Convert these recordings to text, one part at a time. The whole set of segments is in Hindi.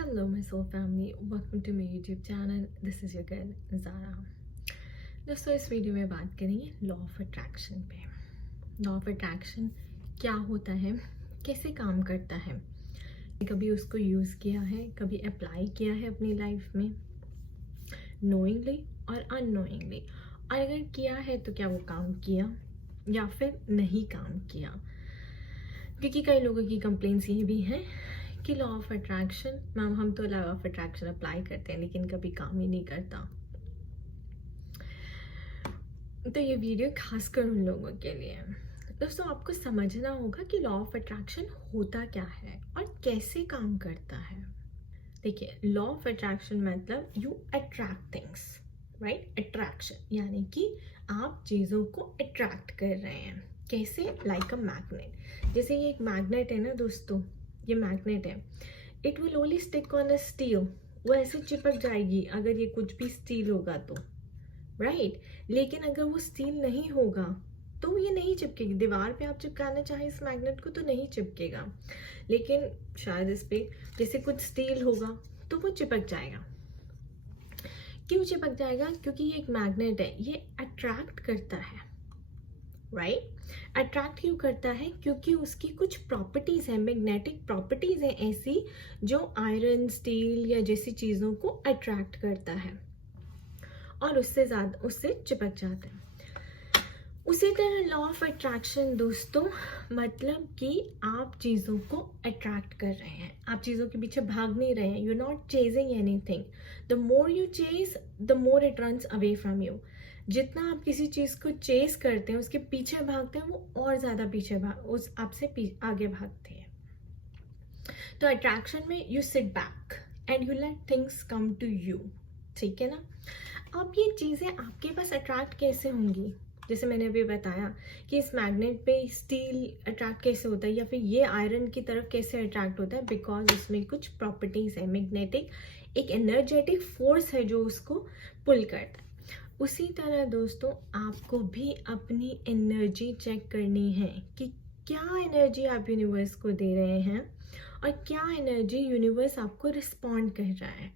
Hello, my soul family. Welcome to my YouTube channel. This is your girl Zara. दोस्तों इस वीडियो में बात करेंगे लॉ ऑफ अट्रैक्शन पे। लॉ ऑफ अट्रैक्शन क्या होता है, कैसे काम करता है, कभी उसको यूज़ किया है, कभी अप्लाई किया है अपनी लाइफ में नोइंगली और अननोइंगली, और अगर किया है तो क्या वो काम किया या फिर नहीं काम किया। क्योंकि कई लोगों की कंप्लेंट्स ये भी हैं कि लॉ ऑफ अट्रैक्शन, मैम हम तो लॉ ऑफ अट्रैक्शन अप्लाई करते हैं लेकिन कभी काम ही नहीं करता। तो ये वीडियो खासकर उन लोगों के लिए है। दोस्तों आपको समझना होगा कि लॉ ऑफ अट्रैक्शन होता क्या है और कैसे काम करता है। देखिए, लॉ ऑफ अट्रैक्शन मतलब you attract things, right. Attraction यानी कि आप चीज़ों को अट्रैक्ट कर रहे हैं। कैसे? Like a magnet. जैसे ये एक मैग्नेट है ना दोस्तों, ये मैग्नेट है। It will only stick on a steel. वो ऐसे चिपक जाएगी अगर ये कुछ भी स्टील होगा तो, राइट। लेकिन अगर वो स्टील नहीं होगा तो ये नहीं चिपकेगी। दीवार पे आप चिपकाना चाहे इस मैग्नेट को तो नहीं चिपकेगा, लेकिन शायद इस पे जैसे कुछ स्टील होगा तो वो चिपक जाएगा। क्यों चिपक जाएगा? क्योंकि ये एक मैग्नेट है, ये अट्रैक्ट करता है, राइट। अट्रैक्ट क्यों करता है? क्योंकि उसकी कुछ प्रॉपर्टीज है, मैग्नेटिक प्रॉपर्टीज है ऐसी जो आयरन, स्टील या जैसी चीज़ों को अट्रैक्ट करता है और उससे चिपक जाता है। उसी तरह लॉ ऑफ अट्रैक्शन दोस्तों मतलब कि आप चीज़ों को अट्रैक्ट कर रहे हैं, आप चीज़ों के पीछे भाग नहीं रहे हैं। You not chasing anything. The more you chase the more it runs away from you. जितना आप किसी चीज़ को चेज करते हैं, उसके पीछे भागते हैं, वो और ज़्यादा उस आपसे आगे भागते हैं। तो अट्रैक्शन में you sit back and you let things come to you, ठीक है ना। अब ये चीज़ें आपके पास अट्रैक्ट कैसे होंगी? जैसे मैंने अभी बताया कि इस मैग्नेट पे स्टील अट्रैक्ट कैसे होता है या फिर ये आयरन की तरफ कैसे अट्रैक्ट होता है, बिकॉज उसमें कुछ प्रॉपर्टीज है। मैग्नेटिक एक एनर्जेटिक फोर्स है जो उसको पुल करता है। उसी तरह दोस्तों आपको भी अपनी एनर्जी चेक करनी है कि क्या एनर्जी आप यूनिवर्स को दे रहे हैं और क्या एनर्जी यूनिवर्स आपको रिस्पॉन्ड कर रहा है।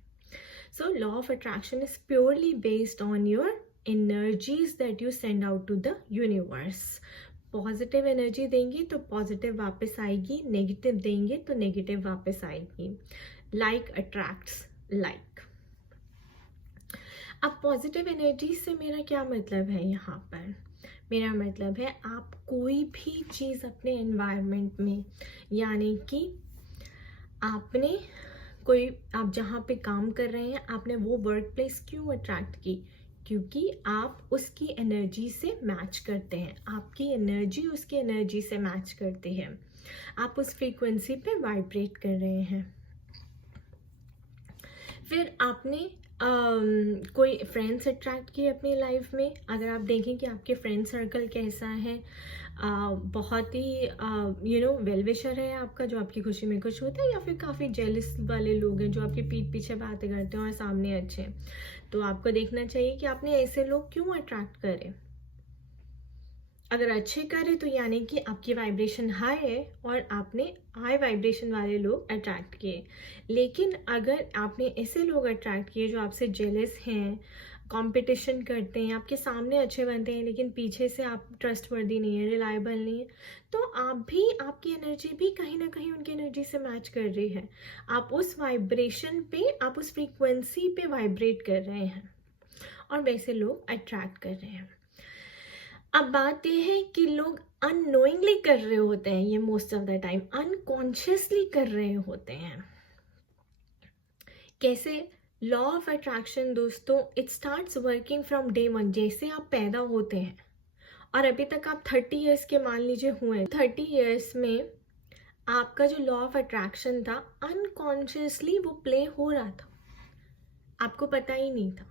So law of attraction is purely based on your energies that you send out to the universe. Positive energy देंगे तो पॉजिटिव वापस आएगी, नेगेटिव देंगे तो नेगेटिव वापस आएगी। Like attracts like. अब पॉजिटिव एनर्जी से मेरा क्या मतलब है? यहाँ पर मेरा मतलब है आप कोई भी चीज़ अपने एनवायरनमेंट में, यानी कि आपने आप जहाँ पे काम कर रहे हैं, आपने वो वर्क प्लेस क्यों अट्रैक्ट की? क्योंकि आप उसकी एनर्जी से मैच करते हैं, आपकी एनर्जी उसकी एनर्जी से मैच करती है, आप उस फ्रीक्वेंसी पे वाइब्रेट कर रहे हैं। फिर आपने कोई फ्रेंड्स अट्रैक्ट किए अपनी लाइफ में। अगर आप देखें कि आपके फ्रेंड सर्कल कैसा है, बहुत ही वेल विशर है आपका, जो आपकी खुशी में खुश होता है, या फिर काफ़ी जेलस वाले लोग हैं जो आपकी पीठ पीछे बातें करते हैं और सामने अच्छे हैं, तो आपको देखना चाहिए कि आपने ऐसे लोग क्यों अट्रैक्ट करे। अगर अच्छे करे तो यानी कि आपकी वाइब्रेशन हाई है और आपने हाई वाइब्रेशन वाले लोग अट्रैक्ट किए। लेकिन अगर आपने ऐसे लोग अट्रैक्ट किए जो आपसे जेलस हैं, कंपटीशन करते हैं, आपके सामने अच्छे बनते हैं लेकिन पीछे से आप ट्रस्टवर्दी नहीं है, रिलायबल नहीं है, तो आपकी एनर्जी भी कहीं ना कहीं उनकी एनर्जी से मैच कर रही है। आप उस वाइब्रेशन पे, आप उस फ्रीक्वेंसी पे वाइब्रेट कर रहे हैं और वैसे लोग अट्रैक्ट कर रहे हैं। अब बात यह है कि लोग अननोइंगली कर रहे होते हैं, ये most of the time unconsciously कर रहे होते हैं। कैसे? लॉ ऑफ अट्रैक्शन दोस्तों it starts working from day one. जैसे आप पैदा होते हैं और अभी तक आप 30 ईयर्स के मान लीजिए हुए, 30 ईयर्स में आपका जो लॉ ऑफ अट्रैक्शन था अनकॉन्शियसली वो प्ले हो रहा था, आपको पता ही नहीं था।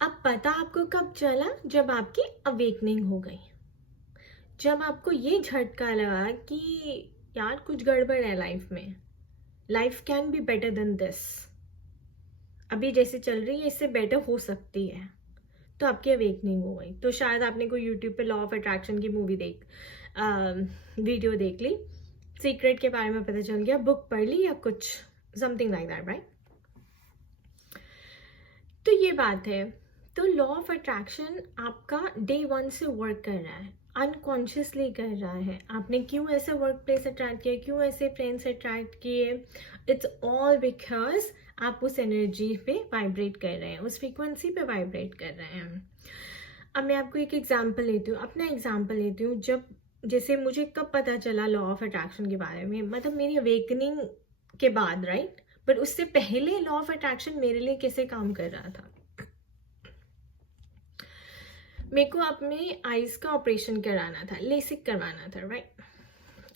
अब पता आपको कब चला? जब आपकी अवेकनिंग हो गई, जब आपको ये झटका लगा कि यार कुछ गड़बड़ है लाइफ में, life can be better than this, अभी जैसे चल रही है इससे बेटर हो सकती है, तो आपकी अवेकनिंग हो गई। तो शायद आपने कोई यूट्यूब पे लॉ ऑफ अट्रैक्शन की मूवी वीडियो देख ली, सीक्रेट के बारे में पता चल गया, बुक पढ़ ली या कुछ समथिंग लाइक दैट, राइट? तो ये बात है। तो लॉ ऑफ अट्रैक्शन आपका डे 1 से वर्क कर रहा है, अनकॉन्शियसली कर रहा है। आपने क्यों ऐसे वर्क प्लेस अट्रैक्ट किया, क्यों ऐसे फ्रेंड्स अट्रैक्ट किए, इट्स ऑल बिकॉज आप उस एनर्जी पे वाइब्रेट कर रहे हैं, उस फ्रीक्वेंसी पे वाइब्रेट कर रहे हैं। अब मैं आपको एक एग्जांपल लेती हूँ, अपना एग्जांपल लेती हूँ। जब जैसे मुझे कब पता चला लॉ ऑफ अट्रैक्शन के बारे में, मतलब मेरी अवेकनिंग के बाद, राइट? बट उससे पहले लॉ ऑफ अट्रैक्शन मेरे लिए कैसे काम कर रहा था। मेरे को अपने आईज का ऑपरेशन कराना था, लेसिक करवाना था, राइट?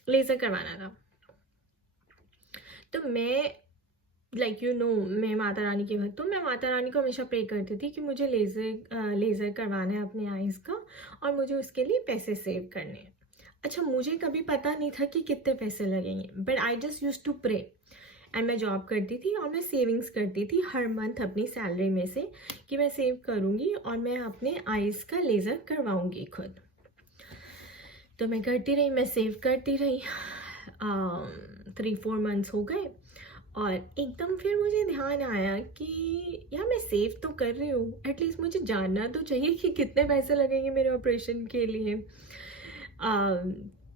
लेजर करवाना था। तो मैं मैं माता रानी की भक्त हूँ। मैं माता रानी को हमेशा प्रे करती थी कि मुझे लेज़र करवाना है अपने आईज़ का, और मुझे उसके लिए पैसे सेव करने हैं। अच्छा, मुझे कभी पता नहीं था कि कितने पैसे लगेंगे, but I just use to pray. And मैं जॉब करती थी और मैं सेविंग्स करती थी हर मंथ अपनी सैलरी में से कि मैं सेव करूँगी और मैं अपने आईज़ का लेज़र करवाऊँगी खुद। तो मैं करती रही, मैं सेव करती रही। 3-4 मंथ्स हो गए और एकदम फिर मुझे ध्यान आया कि यार मैं सेव तो कर रही हूँ, एटलीस्ट मुझे जानना तो चाहिए कि कितने पैसे लगेंगे मेरे ऑपरेशन के लिए।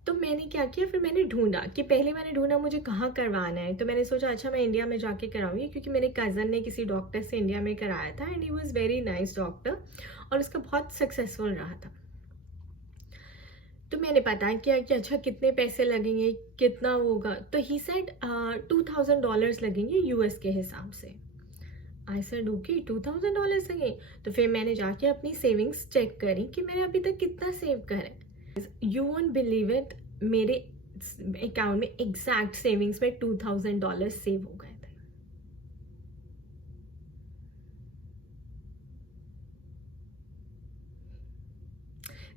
तो मैंने क्या किया, फिर मैंने ढूंढा कि पहले मैंने ढूंढा मुझे कहाँ करवाना है। तो मैंने सोचा अच्छा मैं इंडिया में जाके कराऊंगी, क्योंकि मेरे कज़न ने किसी डॉक्टर से इंडिया में कराया था and he was very nice doctor और उसका बहुत सक्सेसफुल रहा था। तो मैंने पता किया कि अच्छा कितने पैसे लगेंगे, कितना होगा। तो ही सेड $2000 लगेंगे यूएस के हिसाब से। आई सेड ओके, $2000 लगेंगे। तो फिर मैंने जाके अपनी सेविंग्स चेक करी कि मैंने अभी तक कितना सेव करा। यू वोंट बिलीव इट, मेरे अकाउंट में एग्जैक्ट सेविंग्स में $2000 सेव हो गए थे।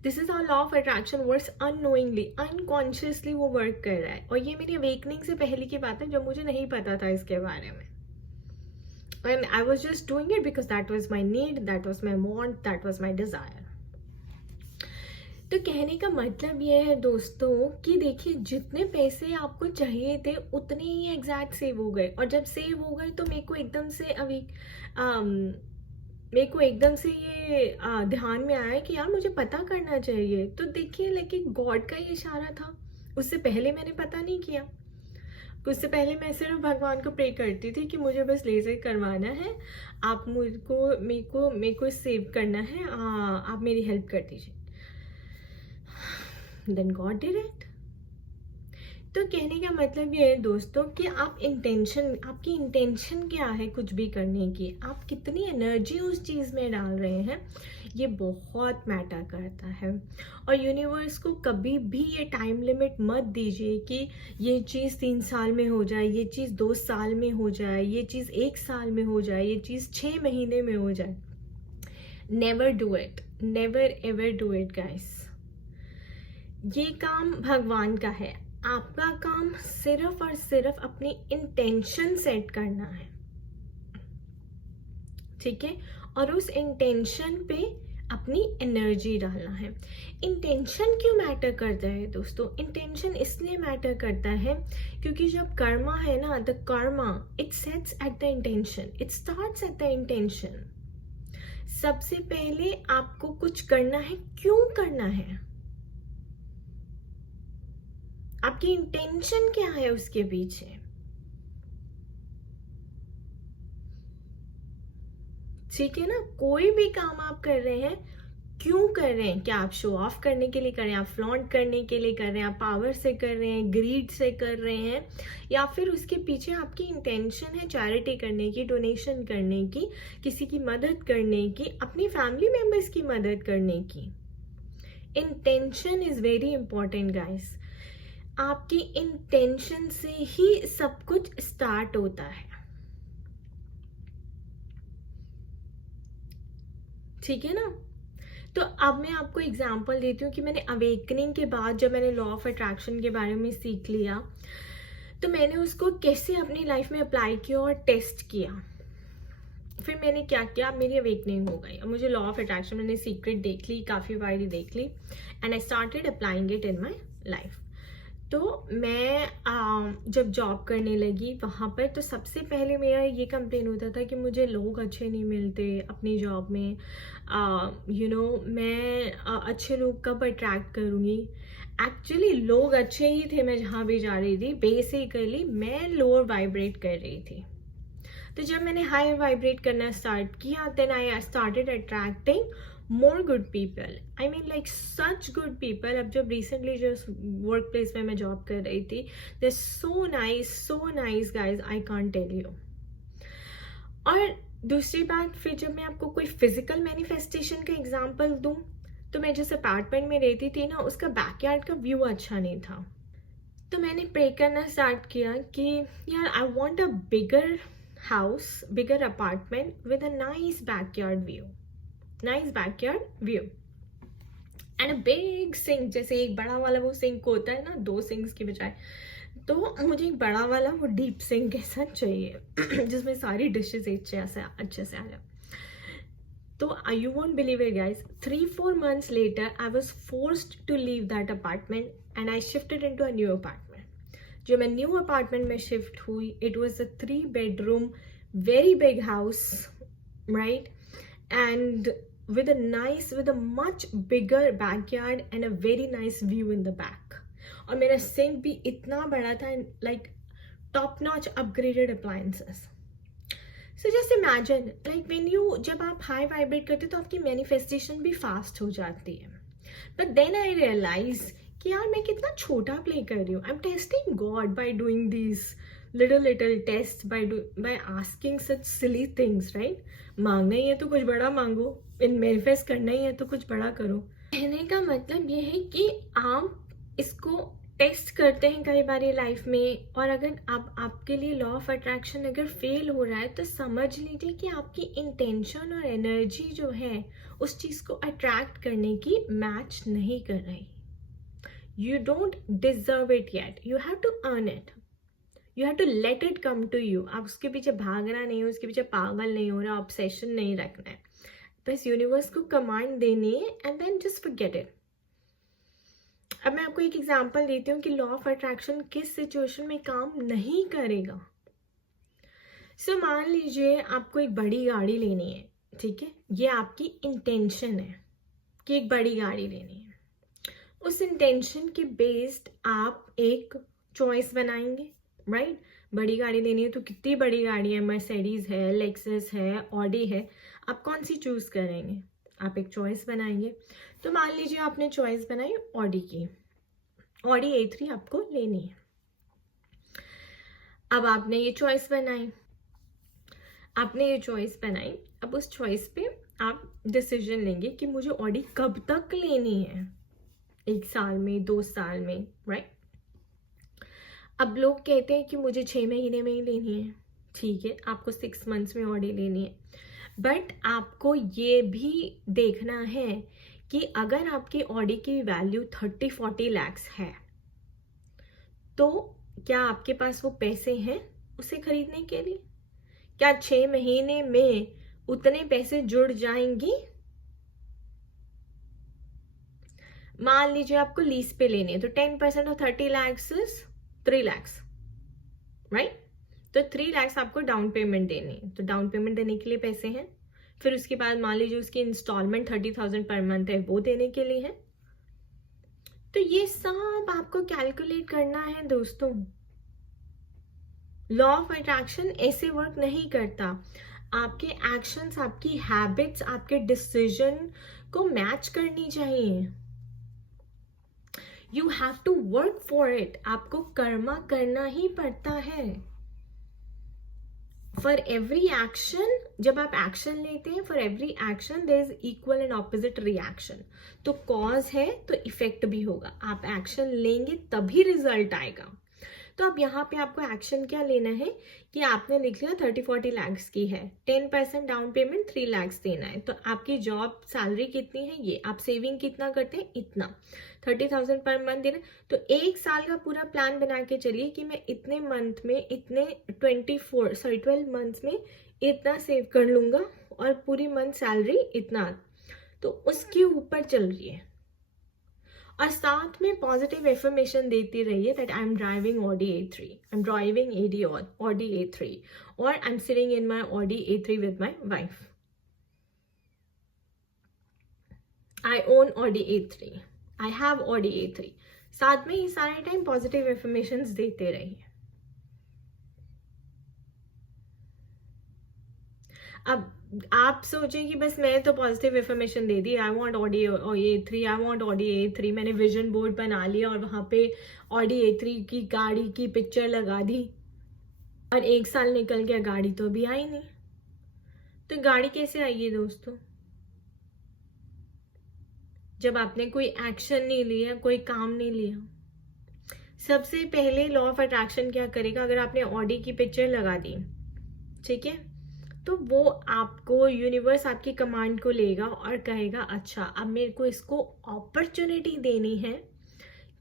This is our law of attraction works unknowingly, unconsciously वो वर्क कर रहा है। और ये मेरी अवेकनिंग से पहले की बात है, जब मुझे नहीं पता था इसके बारे में। And I was just doing it because that was my need, that was my want, that was my desire. तो कहने का मतलब ये है दोस्तों कि देखिए जितने पैसे आपको चाहिए थे उतने ही एग्जैक्ट सेव हो गए। और जब सेव हो गए तो मेरे को एकदम से ये ध्यान में आया कि यार मुझे पता करना चाहिए। तो देखिए लाइक गॉड का ही इशारा था, उससे पहले मैंने पता नहीं किया। उससे पहले मैं सिर्फ भगवान को प्रे करती थी कि मुझे बस लेज़र करवाना है, आप मेरे को सेव करना है, आप मेरी हेल्प कर दीजिए। Then God did it. तो कहने का मतलब ये है दोस्तों कि आपकी इंटेंशन क्या है कुछ भी करने की, आप कितनी एनर्जी उस चीज़ में डाल रहे हैं, ये बहुत मैटर करता है। और यूनिवर्स को कभी भी ये टाइम लिमिट मत दीजिए कि ये चीज़ 3 साल में हो जाए, ये चीज़ 2 साल में हो जाए, ये चीज़ 1 साल में हो जाए, ये चीज़ 6 महीने में हो जाए। Never do it, never ever do it guys. ये काम भगवान का है, आपका काम सिर्फ और सिर्फ अपनी इंटेंशन सेट करना है, ठीक है? और उस इंटेंशन पे अपनी एनर्जी डालना है। इंटेंशन क्यों मैटर करता है दोस्तों? इंटेंशन इसलिए मैटर करता है क्योंकि जब कर्मा है ना, the Karma it sets at the intention, it starts at the intention. सबसे पहले आपको कुछ करना है, क्यों करना है, आपकी इंटेंशन क्या है उसके पीछे। ठीक है ना? कोई भी काम आप कर रहे हैं, क्यों कर रहे हैं? क्या आप शो ऑफ करने के लिए कर रहे हैं, आप फ्लॉन्ट करने के लिए कर रहे हैं, आप पावर से कर रहे हैं, ग्रीड से कर रहे हैं, या फिर उसके पीछे आपकी इंटेंशन है चैरिटी करने की, डोनेशन करने की, किसी की मदद करने की, अपनी फैमिली मेंबर्स की मदद करने की। Intention is very important guys. आपकी इंटेंशन से ही सब कुछ स्टार्ट होता है, ठीक है ना? तो अब मैं आपको एग्जांपल देती हूँ कि मैंने अवेकनिंग के बाद जब मैंने लॉ ऑफ अट्रैक्शन के बारे में सीख लिया तो मैंने उसको कैसे अपनी लाइफ में अप्लाई किया और टेस्ट किया। फिर मैंने क्या किया, मेरी अवेकनिंग हो गई। अब मुझे लॉ ऑफ अट्रैक्शन मैंने सीक्रेट देख ली, काफ़ी बारी देख ली, and I started applying it in my life. तो मैं जब जॉब करने लगी वहाँ पर, तो सबसे पहले मेरा ये कंप्लेन होता था कि मुझे लोग अच्छे नहीं मिलते अपनी जॉब में। मैं अच्छे लोग कब अट्रैक्ट करूँगी। एक्चुअली लोग अच्छे ही थे, मैं जहाँ भी जा रही थी बेसिकली मैं लोअर वाइब्रेट कर रही थी। तो जब मैंने हाई वाइब्रेट करना स्टार्ट किया, then I started attracting more good people, I mean like such good people. अब जब रिसेंटली जो वर्क प्लेस में मैं जॉब कर रही थी, they so nice guys, I can't tell you. और दूसरी बात, फिर जब मैं आपको कोई फिजिकल मैनिफेस्टेशन का एग्जांपल दूं, तो मैं जिस अपार्टमेंट में रहती थी ना, उसका बैकयार्ड का व्यू अच्छा नहीं था। तो मैंने प्रे करना स्टार्ट किया कि यार I want a bigger house, bigger apartment with a nice backyard view, and a big sink, जैसे एक बड़ा वाला वो सिंक होता है ना, 2 सिंक्स की बजाय, तो मुझे एक बड़ा वाला वो डीप सिंक ऐसा चाहिए जिसमें सारी डिशेस अच्छे से आ जाए। तो you won't believe it guys, 3-4 months later I was forced to leave that apartment and I shifted into a new apartment. जो मैं न्यू अपार्टमेंट में शिफ्ट हुई, it was a 3 bedroom very big house, right, and with a much bigger backyard and a very nice view in the back. और मेरा सिंक भी इतना बड़ा था, like top notch upgraded appliances. So just imagine, like जब आप हाई वाइब्रेट करते हो तो आपकी मैनिफेस्टेशन भी फास्ट हो जाती है। But then I realized कि यार मैं कितना छोटा प्ले कर रही हूँ। I am testing God by doing these little test, by asking such silly things, right. मांगना ही है तो कुछ बड़ा मांगो, इन मैनिफेस्ट करना ही है तो कुछ बड़ा करो। कहने का मतलब ये है कि आप इसको टेस्ट करते हैं कई बार लाइफ में, और अगर आपके लिए लॉ ऑफ अट्रैक्शन अगर फेल हो रहा है तो समझ लीजिए कि आपकी इंटेंशन और एनर्जी जो है उस चीज को अट्रैक्ट करने की मैच नहीं कर रही। You don't deserve it yet. You have to earn it. You have to let it come to you. आप उसके पीछे भागना नहीं है, उसके पीछे पागल नहीं हो रहा, ऑब्सेशन नहीं रखना है, बस यूनिवर्स को कमांड देनी है and then just forget it. अब मैं आपको एक एग्जांपल देती हूँ कि लॉ ऑफ अट्रैक्शन किस सिचुएशन में काम नहीं करेगा। सो मान लीजिए आपको एक बड़ी गाड़ी लेनी है, ठीक है, ये आपकी इंटेंशन है कि एक बड़ी गाड़ी लेनी है। उस इंटेंशन के बेस्ड आप एक चॉइस बनाएंगे, राइट। बड़ी गाड़ी लेनी है तो कितनी बड़ी गाड़ी है, मर्सिडीज है, लेक्सस है, ऑडी है, आप कौन सी चूज करेंगे? आप एक चॉइस बनाएंगे। तो मान लीजिए आपने चॉइस बनाई ऑडी की, ऑडी A3 आपको लेनी है। अब आपने ये चॉइस बनाई, अब उस चॉइस पे आप डिसीजन लेंगे कि मुझे ऑडी कब तक लेनी है, 1 साल में, 2 साल में, राइट। अब लोग कहते हैं कि मुझे 6 महीने में ही लेनी है, ठीक है, आपको 6 months में ऑडी लेनी है। बट आपको ये भी देखना है कि अगर आपकी ऑडी की वैल्यू 30-40 lakhs है, तो क्या आपके पास वो पैसे हैं उसे खरीदने के लिए? क्या 6 महीने में उतने पैसे जुड़ जाएंगी? मान लीजिए आपको लीज पे लेनी है, तो 10% of 30 lakhs is 3 lakhs, right. तो 3 lakhs आपको डाउन पेमेंट देनी है, तो डाउन पेमेंट देने के लिए पैसे हैं। फिर उसके बाद मान लीजिए उसकी इंस्टॉलमेंट 30,000 पर मंथ है, वो देने के लिए है। तो ये सब आपको कैलकुलेट करना है दोस्तों। लॉ ऑफ अट्रैक्शन ऐसे वर्क नहीं करता। आपके एक्शंस, आपकी हैबिट्स, आपके डिसीजन को मैच करनी चाहिए। You have to work for it. आपको कर्मा करना ही पड़ता है। फॉर एवरी एक्शन, जब आप एक्शन लेते हैं, for every action there is equal and opposite reaction. तो कॉज है तो इफेक्ट भी होगा। आप एक्शन लेंगे तभी रिजल्ट आएगा। तो अब यहाँ पे आपको एक्शन क्या लेना है कि आपने लिख लिया 30-40 lakhs की है, 10% डाउन पेमेंट 3 lakhs देना है। तो आपकी जॉब सैलरी कितनी है, ये आप सेविंग कितना करते हैं, इतना 30,000 पर मंथ देना। तो 1 साल का पूरा प्लान बना के चलिए कि मैं इतने मंथ में, इतने 12 months में इतना सेव कर लूंगा और पूरी मंथ सैलरी इतना, तो उसके ऊपर चल रही है। और साथ में पॉजिटिव एफर्मेशन देती रहिए that I am driving Audi A3, I am driving Audi A3, और I am sitting in my Audi A3 with my wife, I own Audi A3, I have Audi A3। साथ में ही सारे टाइम पॉजिटिव एफर्मेशंस देते रहिए। अब आप सोचें कि बस मैं तो positive information they the, I want Audi A3, I want Audi A3, मैंने विजन बोर्ड बना लिया और वहाँ पे ऑडी A3 की गाड़ी की पिक्चर लगा दी, और 1 साल निकल गया, गाड़ी तो अभी आई नहीं। तो गाड़ी कैसे आएगी दोस्तों? जब आपने कोई एक्शन नहीं लिया, कोई काम नहीं लिया। सबसे पहले लॉ ऑफ अट्रैक्शन क्या करेगा? अगर आपने ऑडी की पिक्चर लगा दी, ठीक है, तो वो आपको, यूनिवर्स आपकी कमांड को लेगा और कहेगा अच्छा अब मेरे को इसको अपॉर्चुनिटी देनी है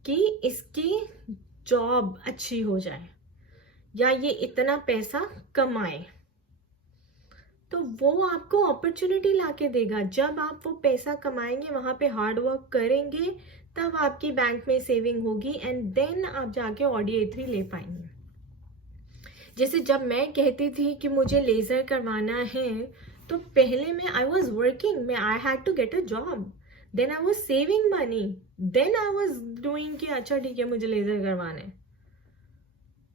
कि इसकी जॉब अच्छी हो जाए या ये इतना पैसा कमाए। तो वो आपको अपॉर्चुनिटी लाके देगा। जब आप वो पैसा कमाएंगे, वहां पे हार्ड वर्क करेंगे, तब आपकी बैंक में सेविंग होगी एंड देन आप जाके ऑडी A3 ले पाएंगे। जैसे जब मैं कहती थी कि मुझे लेज़र करवाना है, तो पहले मैं आई वॉज वर्किंग, मैं I had to get a job, then I was saving money, then I was doing कि अच्छा ठीक है मुझे लेज़र करवाना है।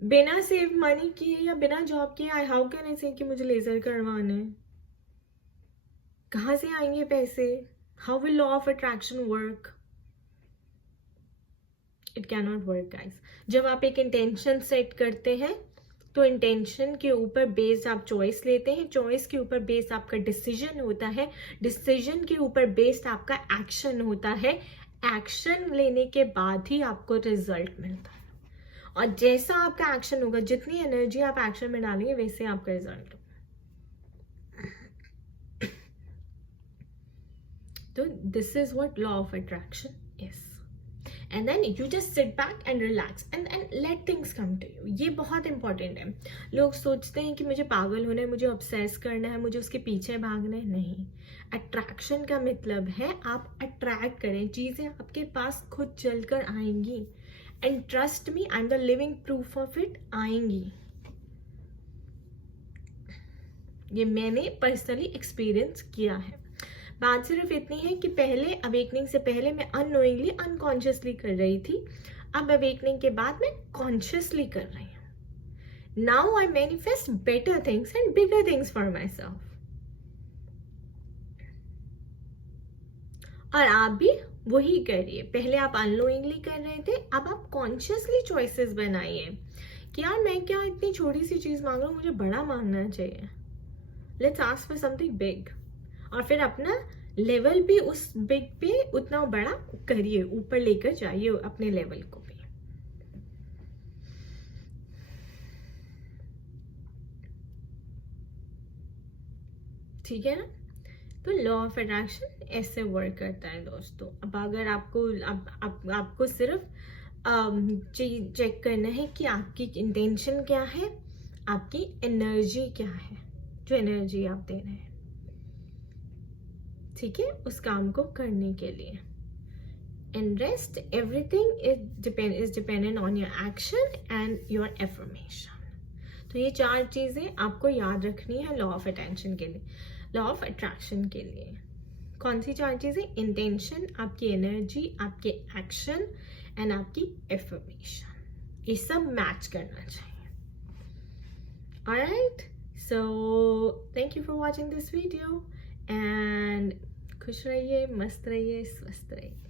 बिना सेव मनी किए या बिना जॉब किए आई हाउ कैन आई से कि मुझे लेज़र करवाना है? कहाँ से आएंगे पैसे? How will law of attraction work? It can not work guys. जब आप एक इंटेंशन सेट करते हैं, तो इंटेंशन के ऊपर बेस्ड आप चॉइस लेते हैं, चॉइस के ऊपर बेस्ड आपका डिसीजन होता है, डिसीजन के ऊपर बेस्ड आपका एक्शन होता है, एक्शन लेने के बाद ही आपको रिजल्ट मिलता है। और जैसा आपका एक्शन होगा, जितनी एनर्जी आप एक्शन में डालेंगे, वैसे आपका रिजल्ट होगा। तो this is what law of attraction is. And then you just sit back and relax and let things come to you. ये बहुत इंपॉर्टेंट है। लोग सोचते हैं कि मुझे पागल होना है, मुझे ऑब्सेस करना है, मुझे उसके पीछे भागना है। नहीं, अट्रैक्शन का मतलब है आप अट्रैक्ट करें, चीज़ें आपके पास खुद चलकर आएंगी। And trust me, I am the living proof of it, आएंगी। ये मैंने पर्सनली एक्सपीरियंस किया है। बात सिर्फ इतनी है कि पहले अवेकनिंग से पहले मैं अननोइंगली, अनकॉन्शियसली कर रही थी। अब अवेकनिंग के बाद मैं कॉन्शियसली कर रही हूँ। Now I manifest better things and bigger things for my self. और आप भी वही करिए। पहले आप अननोइंगली कर रहे थे, अब आप कॉन्शियसली चॉइसेस बनाइए कि यार मैं क्या इतनी छोटी सी चीज मांग रहा हूँ, मुझे बड़ा मांगना चाहिए। Let's ask for something big. और फिर अपना लेवल भी उस बिग पे उतना बड़ा करिए, ऊपर लेकर जाइए अपने लेवल को भी। ठीक है ना? तो लॉ ऑफ अट्रैक्शन ऐसे वर्क करता है दोस्तों। अब अगर आपको सिर्फ चेक करना है कि आपकी इंटेंशन क्या है, आपकी एनर्जी क्या है, जो एनर्जी आप दे रहे हैं, ठीक है, उस काम को करने के लिए। And rest everything is dependent on your action and your affirmation. तो ये 4 चीजें आपको याद रखनी है लॉ ऑफ अटेंशन के लिए, लॉ ऑफ अट्रैक्शन के लिए। कौन सी 4 चीजें? इंटेंशन, आपकी एनर्जी, आपके एक्शन एंड आपकी एफर्मेशन। ये सब मैच करना चाहिए। Alright, so thank you for watching this video and खुश रहिए, मस्त रहिए, स्वस्थ रहिए।